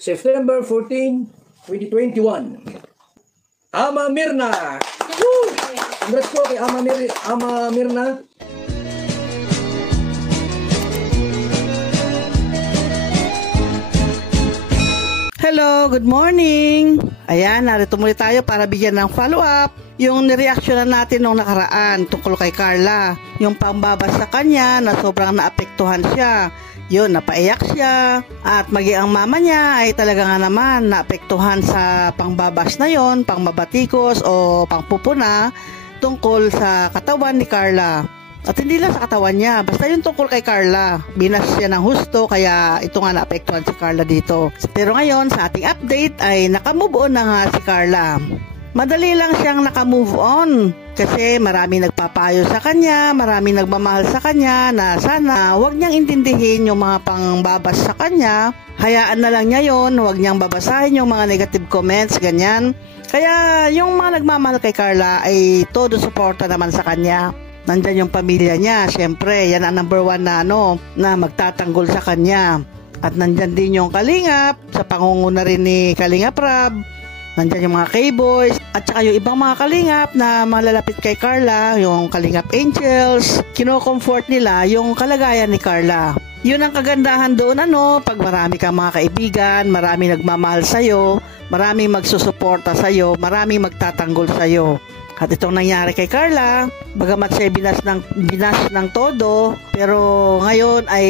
September 14, 2021. Ama Mirna! Woo! Congrats po kay Ama Mirna. Hello, good morning! Ayan, narito muli tayo para bigyan ng follow-up yung nireaksyonan natin nung nakaraan tungkol kay Carla. Yung pambabas sa kanya na sobrang naapektuhan siya. Yun, napaiyak siya. At maging ang mama niya ay talaga nga naman naapektuhan sa pangbabas na yon, pangbabatikos o pangpupuna tungkol sa katawan ni Carla. At hindi lang sa katawan niya, basta yung tungkol kay Carla. Binas siya ng husto, kaya ito nga naapektuhan si Carla dito. Pero ngayon, sa ating update ay nakamove on na nga si Carla. Madali lang siyang nakamove on kasi maraming nagpapayo sa kanya, maraming nagmamahal sa kanya na sana wag niyang intindihin yung mga pangbabas sa kanya. Hayaan na lang niya yon, wag niyang babasahin yung mga negative comments, ganyan. Kaya yung mga nagmamahal kay Carla ay todo suporta naman sa kanya. Nandyan yung pamilya niya, syempre, yan ang number one na na magtatanggol sa kanya. At nandyan din yung Kalingap, sa pangunguna rin ni Kalingap Rab. Nandyan yung mga K-Boys, at saka yung ibang mga Kalingap na malalapit kay Carla, yung Kalingap Angels, kino-comfort nila yung kalagayan ni Carla. Yun ang kagandahan doon, pag marami kang mga kaibigan, marami nagmamahal sa'yo, marami magsusuporta sa'yo, marami magtatanggol sa'yo. At itong nangyari kay Carla, bagamat siya binas ng todo, pero ngayon ay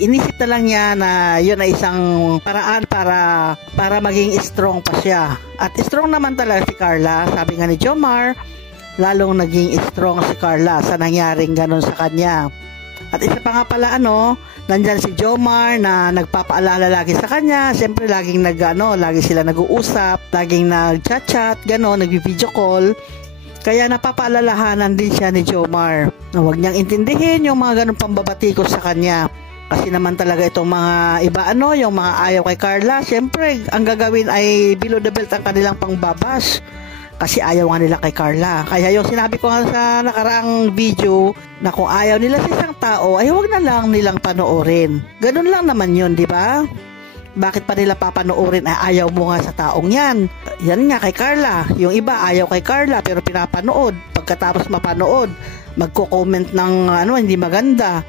inisip na lang niya na yun ay isang paraan para maging strong pa siya. At strong naman talaga si Carla, sabi nga ni Jomar, lalong naging strong si Carla sa nangyaring ganun sa kanya. At isa pa nga pala nandyan si Jomar na nagpapaalala lagi sa kanya. Siyempre lagi sila nag-uusap, laging nag-chat-chat, nag-video call. Kaya napapaalalahanan din siya ni Jomar na huwag niyang intindihin yung mga ganun pambabatikos sa kanya. Kasi naman talaga itong mga iba yung mga ayaw kay Carla, siyempre ang gagawin ay below the belt ang kanilang pangbabas. Kasi ayaw nga nila kay Carla. Kaya yung sinabi ko nga sa nakaraang video na kung ayaw nila sa isang tao ay huwag na lang nilang panoorin. Ganun lang naman yun, di ba? Bakit pa nila papanoorin ay ayaw mo nga sa taong yan? Yan nga kay Carla. Yung iba ayaw kay Carla pero pinapanood. Pagkatapos mapanood, magko-comment ng hindi maganda.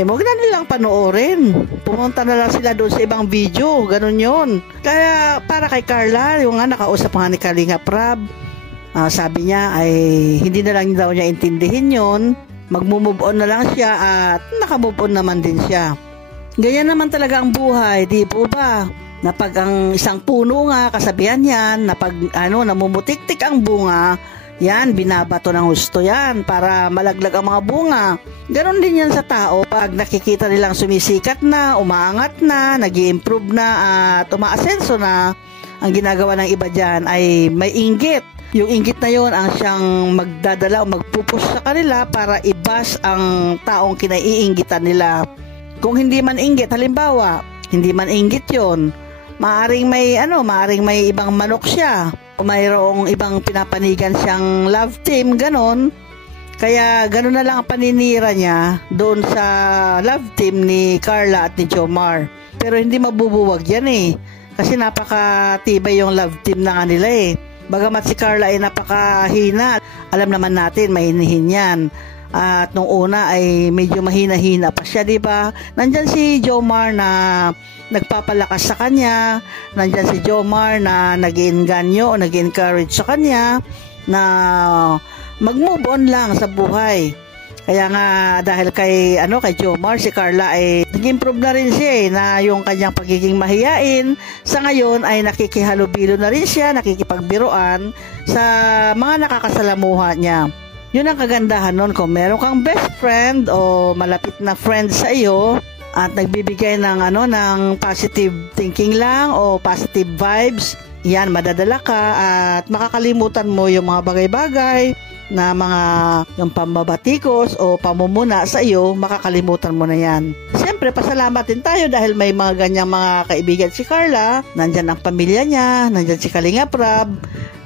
Huwag na nilang panoorin. Pumunta na lang sila doon sa ibang video. Ganun yun. Kaya para kay Carla, yung nakausap nga ni Kalingap Rab, sabi niya ay hindi na lang daw niya intindihin yun. Mag-move on na lang siya at nakamove on naman din siya. Ganyan naman talaga ang buhay, di po ba? Na pag ang isang puno nga, kasabihan yan, na pag namumutik-tik ang bunga, yan, binabato ng husto yan para malaglag ang mga bunga. Ganon din yan sa tao pag nakikita nilang sumisikat na, umaangat na, nag-i-improve na at umaasenso na. Ang ginagawa ng iba dyan ay may inggit. Yung inggit na yon ang siyang magdadala o magpupush sa kanila para ibas ang taong kinaiinggitan nila. Kung hindi man inggit, halimbawa, hindi man inggit yon, maaring may ibang manok siya, o mayroong ibang pinapanigan siyang love team, ganon. Kaya ganon na lang ang paninira niya doon sa love team ni Carla at ni Jomar. Pero hindi mabubuwag yan kasi napakatibay yung love team na nga nila Bagamat si Carla ay napakahina, alam naman natin mahinihin yan. At nung una ay medyo mahina-hina pa siya, di ba? Nandyan si Jomar na nagpapalakas sa kanya. Nandyan si Jomar na nag-iinganyo o nag-encourage sa kanya na mag-move on lang sa buhay. Kaya nga dahil kay Jomar, si Carla ay nag-improve na rin siya na yung kanyang pagiging mahiyain. Sa ngayon ay nakikihalubilo na rin siya, nakikipagbiruan sa mga nakakasalamuha niya. Yun ang kagandahan nun, kung meron kang best friend o malapit na friend sa iyo at nagbibigay ng positive thinking lang o positive vibes, yan, madadala ka at makakalimutan mo yung mga bagay-bagay na yung pambabatikos o pamumuna sa iyo, makakalimutan mo na yan. Siyempre, pasalamat din tayo dahil may mga ganyang mga kaibigan si Carla. Nandyan ang pamilya niya, nandyan si Kalingap Rab,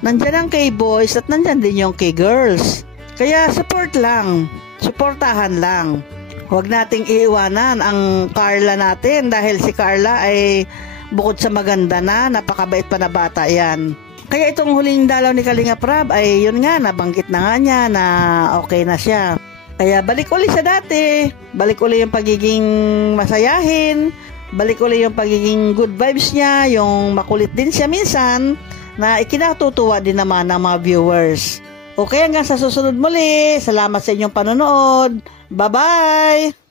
nandyan ang K-Boys at nandyan din yung K-Girls. Kaya support lang, suportahan lang. Huwag nating iiwanan ang Carla natin dahil si Carla ay bukod sa maganda na, napakabait pa na bata yan. Kaya itong huling dalaw ni Kalinga Prab ay yun nga, nabanggit na nga niya na okay na siya. Kaya balik uli sa dati, balik uli yung pagiging masayahin, balik uli yung pagiging good vibes niya, yung makulit din siya minsan, na ikinatutuwa din naman ng mga viewers. Okay, hanggang sa susunod muli. Salamat sa inyong panonood. Bye-bye!